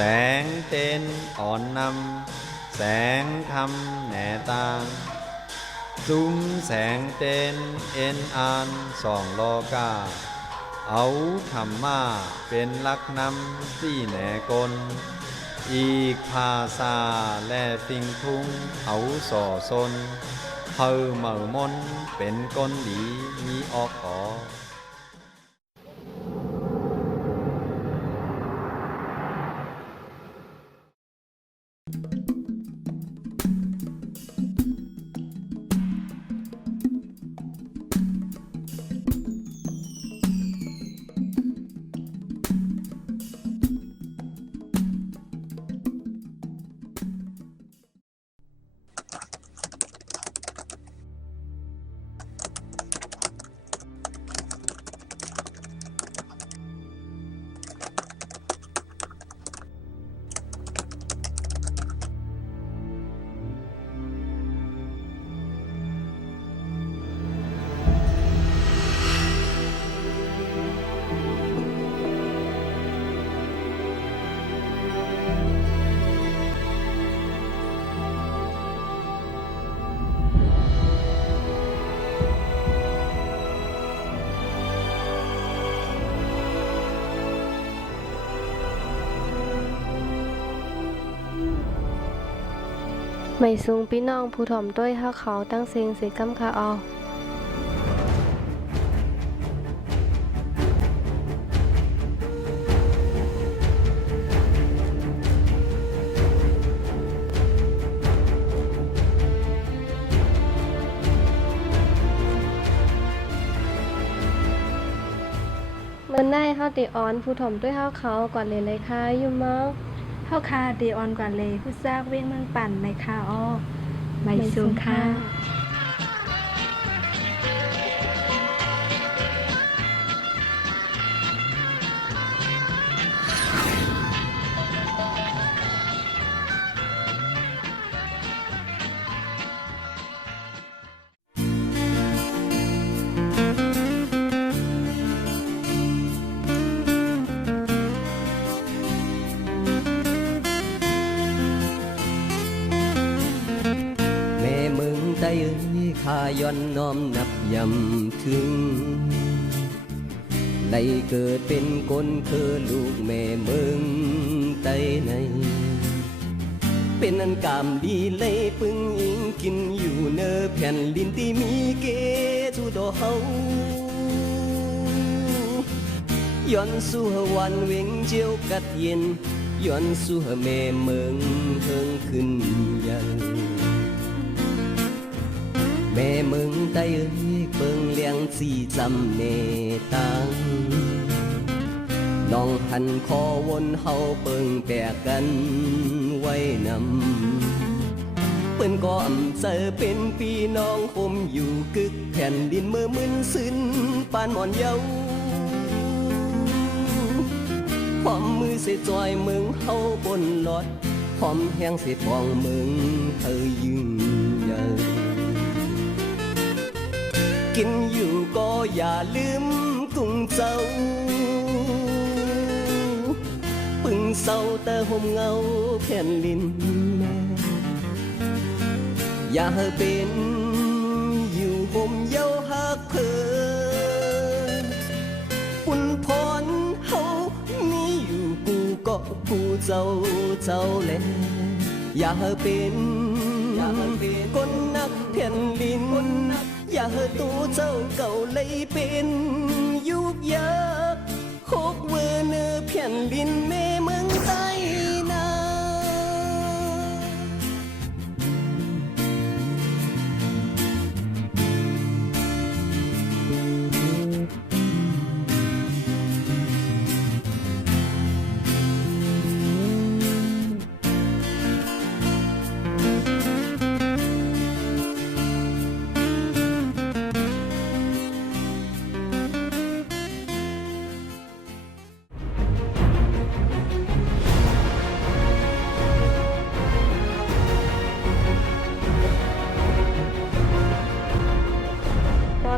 สงเต้นอ่อนนำแสงคำแหน่ตางซุ้มแสงเต้นเอ็นอานส่องโลกาเอาธรรมาเป็นลักนำสี่แหน่กลอีกภาษาและติงทุงเอาส่อซนเฮาเหม่ามนเป็นก้นดีมีออกขอไม่สูงพี่น้องผู้ถ่อมด้วยเฮาเขาตั้งเสียงเสียกำคาออเมื่อได้เฮาติออนผู้ถ่อมด้วยเฮาเขาก่อนเลยค่ะอยู่มั้งเฮาคาเดออนกว่าเลยผู้ซากเว้งเมืองปั่นในคาอ้อใบสูงค่ะใจเอ้ยข้าย้อนน้อมนับยำถึงได้เกิดเป็นคนคือลูกแม่เมืองใต้ในเป็นอันกามดีเลยปึงอิงกินอยู่เนอแผ่นดินที่มีเกสุดเฮาย้อนสู่วันเวงเจียวกัดเย็นย้อนสู่แม่เมืองเฮิงขึ้นยันแม่มึงใต้เอ้ยเปิงเลี้ยงสีจำเนตังน้องหันคอวนเฮาเปิงแปกกันไว้นำเปิ้นก็อำเจอเป็นพี่น้องคมอยู่กึกแผ่นดินเมื่อมึนสิ้นปานหมอนเยาหอมมือเสียจอยมึงเฮาบนหลอดหอมแห้งเสียปองมึงเธอยืนยันกินอยู่ก็อย่าลืมกุ้งเจ้าปึงเศร้าแต่ห่มเงาแผ่นดินแม่อย่าเป็นอยู่ห่มเย้าหักเพิ่นปุ่นพรเฮามีอยู่กูก็กูเจ้าแลอย่าเป็นคนนักแผ่นดินอย่าตัวเจ้าเก่าเลยเป็นยุกยาโคกเวอเนอแผ่นดินแม่เมืองใต้นา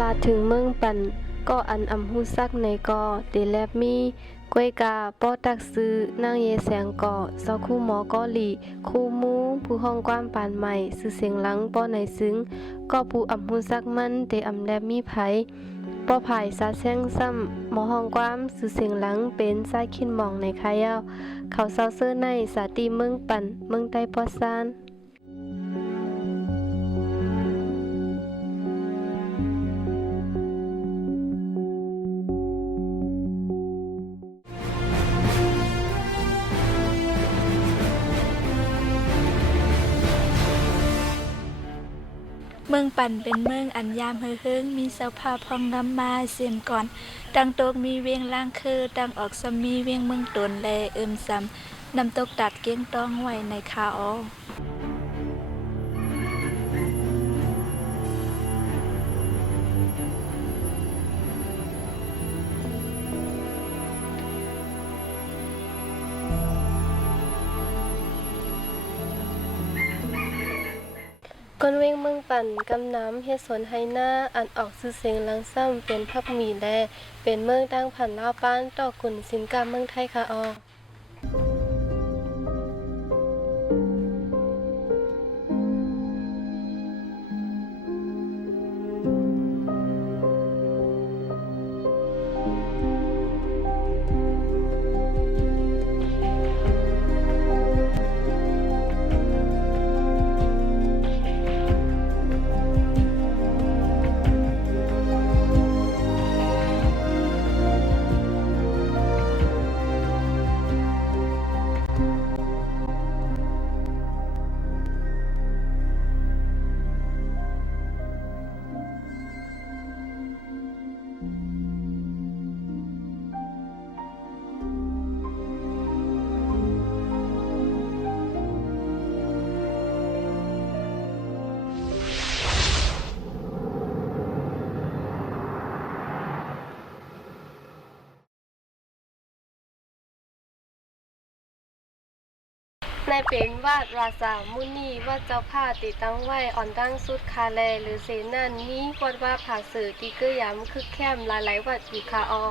ลาถึงเมืองปั่น ก็อันอำฮู้ซักในก็เตแลบมีกวยกาป้อตักซื้อนางเยแสงก็ซอคู่หมอก็หลีคู่มูผู้ห้องความปานใหม่ซื้อเสียงหลังป้อในซึ้งก็ผู้อำฮู้ซักมันเตอำแลบมีไผป้อภายซาแซงซ้ำหมอห้องความซื้อเสียงหลังเป็นซ้ายขินหมองในคายาวเขาเซาเซอร์ในสาตีเมืองปั่นเมืองใต้ป้อซานเมืองปั่นเป็นเมืองอันยามเฮิงมีสภาพห้องน้ำมาเสียมก่อนดังตกมีเวียงล่างคือดังออกซำมีเวียงเมืองตนแลเอิมซ้ำนำตกตัดเกี้ยงต้องไว้ในคาออก้นเวงเมืองปั่นกำน้ำเฮ็ดสวนไฮหน้าอันออกซื้อเสียงลังซ้ำเป็นพักหมีแลเป็นเมืองดังผันลาวป้านต่อกุนสินกาเมืองไทยค่ะออในเป็นวาดราษามุนีว่าเจ้าผ้าติดตั้งไว้อ่อนตั้งสุดคาแลหรือเสนันนี้วัดว่าผาเสือกิเกยามคึกแคมหลายๆวัดอยู่คาออ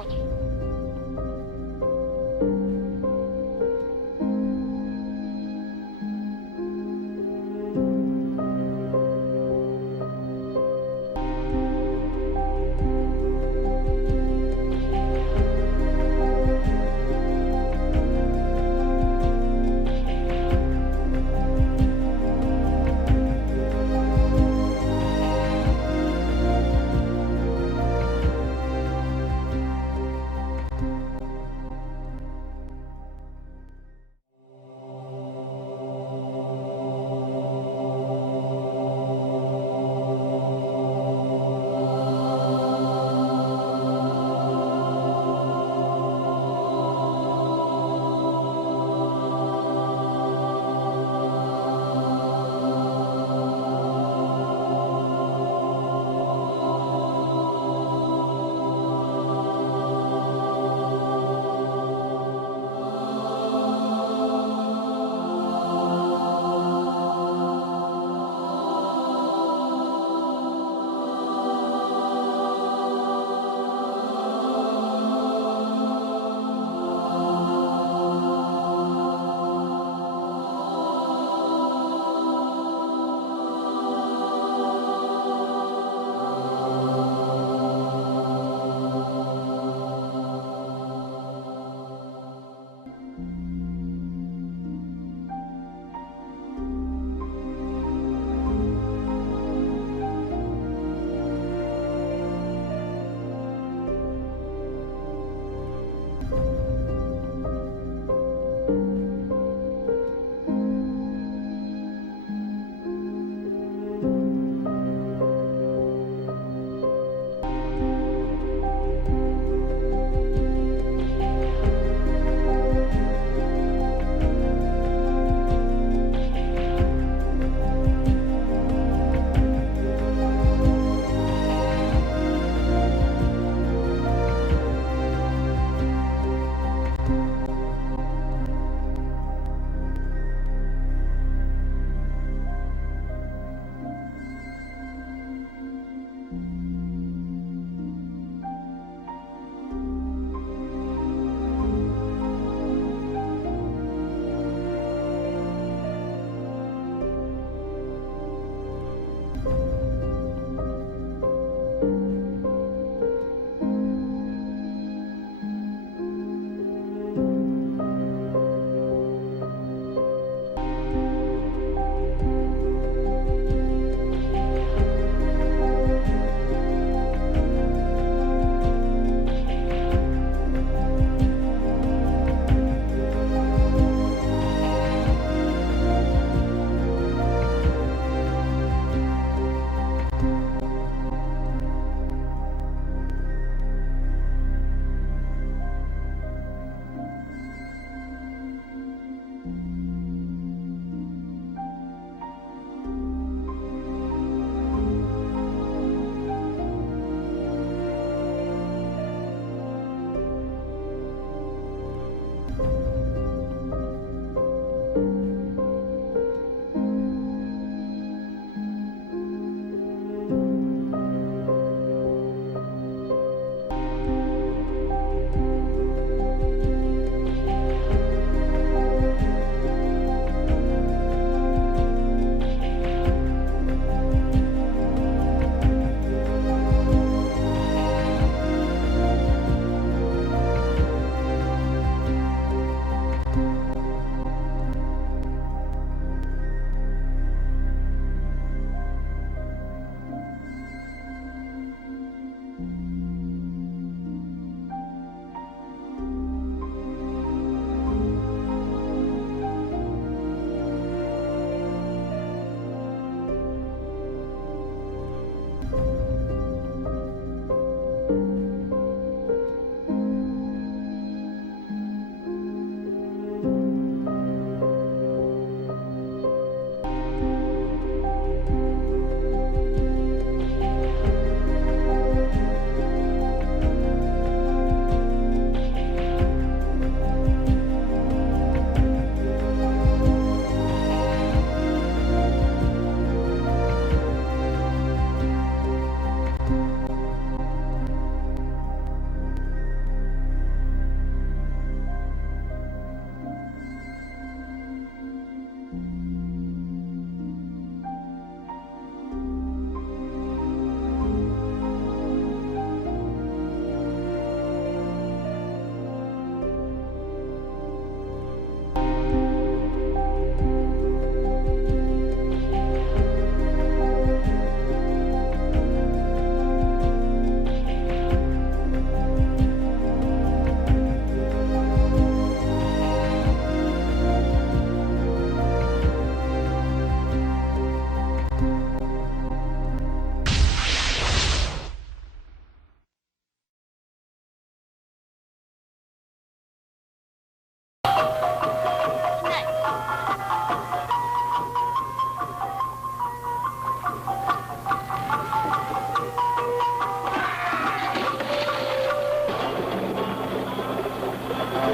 หัว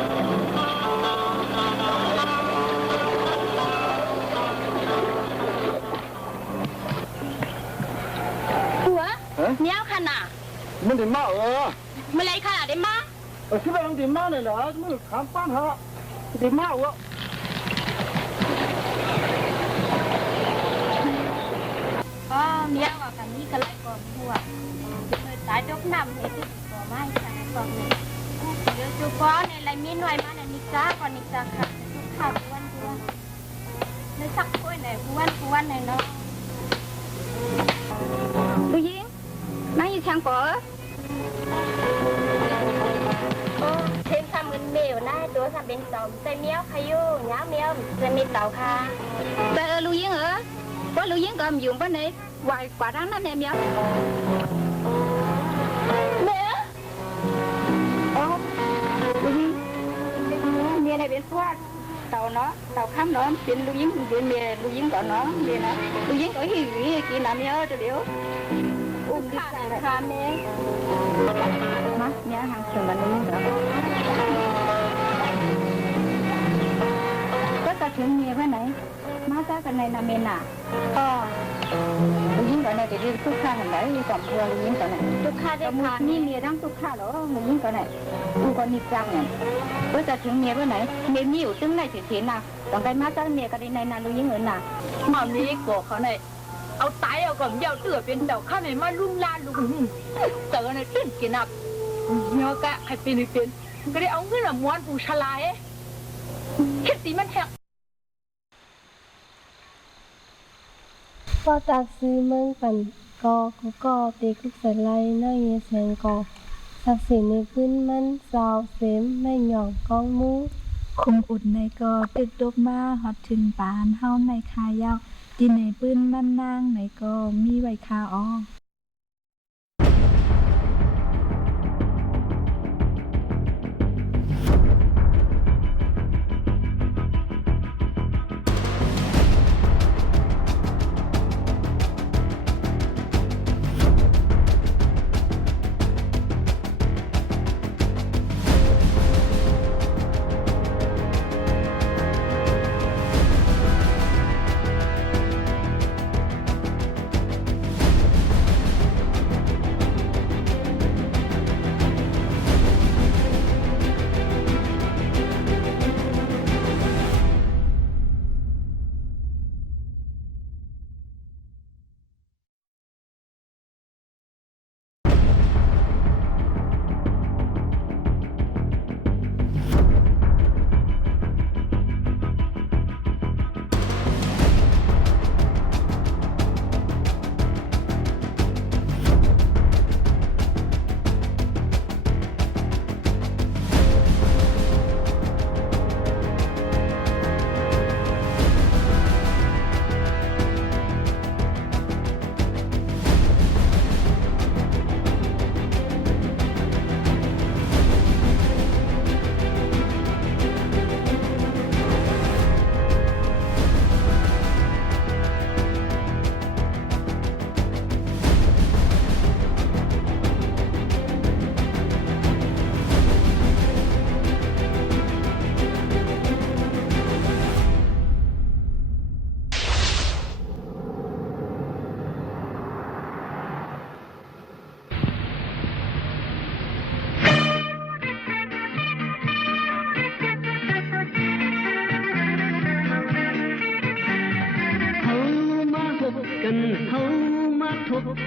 เนี้ยขนาด มันถึงมามาเลยขนาดได้มา ที่เราถึงมาเลยเหรอมึงถามป้านเหรอถึงมาก็เนี้ยว่ากันนี้ก็ไล่ก่อนหัวเคยตายจกนำเห็ดต่อไม้ใส่ก่อนเลยเดี๋ยวจูก้อนในไรมีหน่วยมาในนิจ้าก่อนนิจ้าค่ะทุกข่าววันในสักกล้วยไหนวันไหนเนาะผู้หญิงนั่งอยู่ทางก่อเทมทำเงินเมลนะตัวทำเป็นเต่าใส่เมียวขยุย้าเมียวจะมีเต่าค่ะแต่ลูกยิงเหรอว่าลูกยิงก็มอยู่บ้านไหนวายกว่าร้านนั้นเมียวเมียอ๋อลูกยิงเมียในเป็นพวกเต่าเนาะเต่าข้ามเนาะเป็นลูกยิงเป็นเมียลูกยิงก่อนเนาะเมียนะลูกยิงก็หิวกินน้ำเมียเดี๋ยวอุ้มข้าเลยค่ะเมียมาเมียทางส่วนมันนี่เหรอก็จะถึงเมียว่าไหนมาซะกันในนาเมน่ะก็ยิงก่อนไหนจะเรียกทุกข้าเห็นไหมก่อนเพื่อนยิงก่อนไหนทุกข้าได้ค่ะนี่เมียทั้งทุกข้าเหรอยิงก่อนไหนกูก่อนนิจังเนี่ยก็จะถึงเมียว่าไหนเมียมีอยู่ตึ้งในเฉยๆน่ะต้องไปมาซะเมียกันในนาลูยิงเหรอน่ะหมอนี้กลัวเขาไหนเอาตายเอาก่อนเย้าเตือเป็นเต่าข้าในมาลุ่มลานลุงเตือในตื่นกินอับเนาะกะให้เป็นก็ได้เอาเงินม้วนผู้ชลายแค่ตีมันแหกก็จากซื้อเมืองปันก็เด็กลูกสะไลน้อยเยแสงกอศักดิ์ศรีในพื้นมันสาวเสมไม่หย่องกองมูคุมอุดในก็ตึกดกมาฮอดถึงปานเฮาในคายาวที่ในปืนมันนางในก็มีไว้คาอ้อ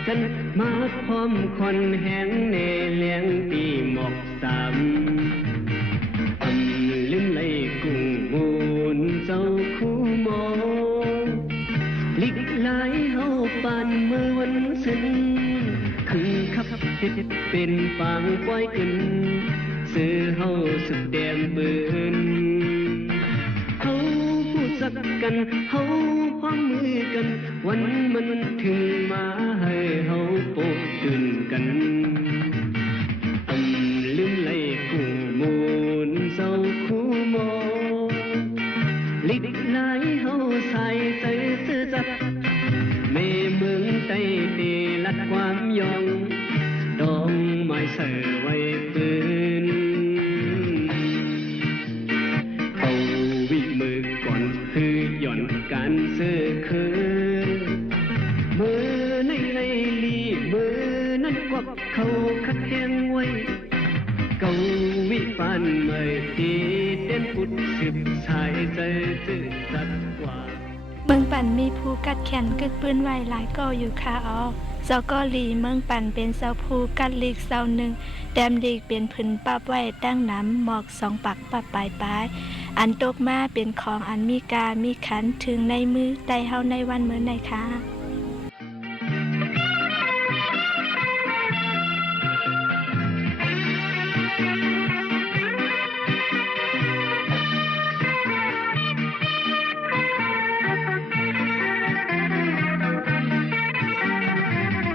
กันมาพร้อมคนแห้งในเลี้ยงปีหมอกสามลืมเลยกุ้งมูนเจ้าคู่มองลิกลายเฮาปานเมื่อวันสิ้นคือขับเฮ็ดเป็นปางปล่อยขึ้นซื้อเฮาสุดแดงปืนเฮาพูดสักกันเฮาพร้อมมือกันวันมันถึงมาให้เฮาโปกตื่นกันลืมเลยกุ้งมูนเจ้าคู่มองลิกลายเฮาใส่ใจซื่อสัตย์แม่เมืองใต้ดีลัดความยองดองไม้เสือไว้ปืน ban mời thì đến phút sụp saiใจจืดจัดกว่า เมืองปั่นมีผู้กัดแขนกึกปืนไว้หลายก่ออยู่ค่ะอ๋อเจ้าก็หลีเมืองปั่นเป็นเจ้าผู้กัดลีกเจ้าหนึ่งแดมลีกเป็นผืนปับไว้ตั้งน้ำหมอกสองปักปับปลายปลายอันตกมาเป็นของอันมีกามีขันถึงในมือได้เฮาในวันเมื่อไหนค่ะ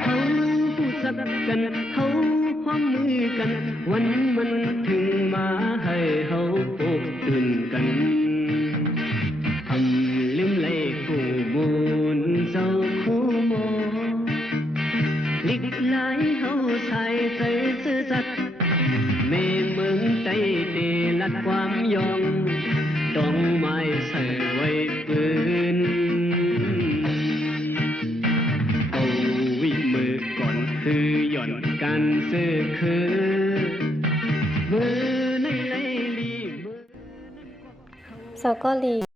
เขาผู้สักกันเขาพร้อมมือกันวันมันถึงมาให้เขาปกตื่นกันทำลืมเลยผู้บุญเจ้าคู่หมอลิกหลายเขาใส่ใจซื่อสัตย์เมเมืองใจเตลัดความยองต้องไม้ใส่ไว้ปืน เอาวิมือก่อนคือหย่อนการซื้อคือมือในไลลีมือ เจ้าก็หลี